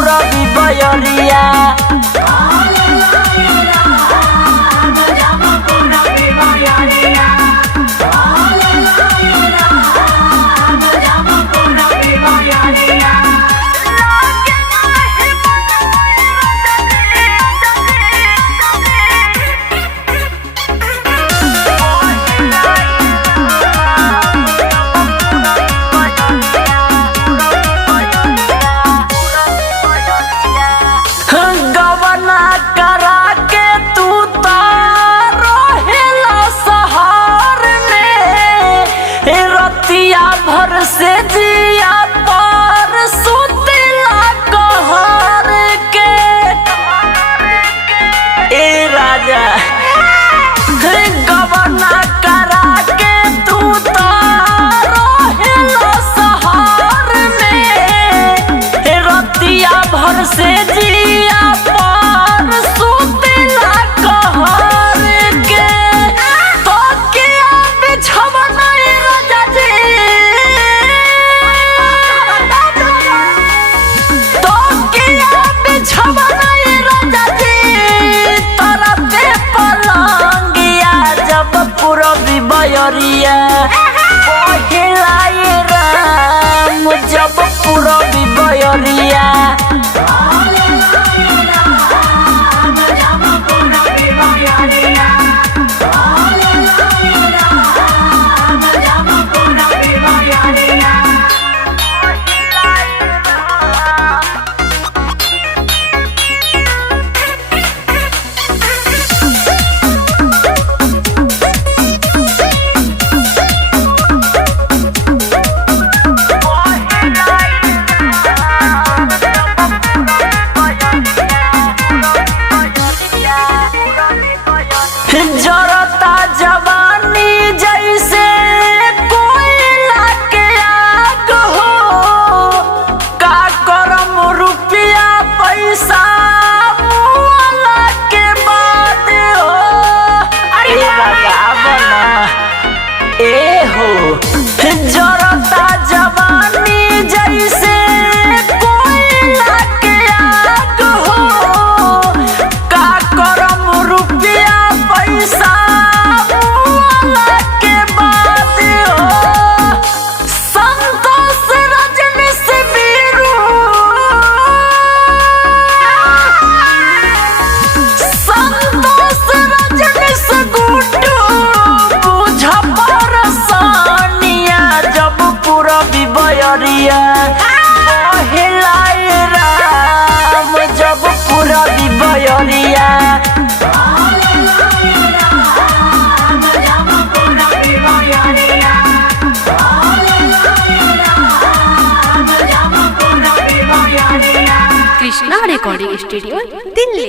पूरा बयरिया भर से जिया पर सुतला कहर के ए राजा गवना करा के तू तो रहेला शहर में रतिया भर से जिया पर सुतला कहर के तो क्या बिछवना राजा जी बयरिया पहिलाए राम जब पूरा बयरिया जरता जवानी जैसे कोयला के आग हो का करम रुपया पैसा मुआला के बाद हो अरे बना ए हो जरता जवानी जैसे कोयला के आग हो का करम रुपया पैसा मुआला के बाद हो संतोष रजनी से बीरू संतोष रजनी से गुड्डू बुझ परसानिया जब पूरा बयरिया पहिलाए राम जब पूरा बयरिया कृष्णा रिकॉर्डिंग स्टूडियो दिल्ली।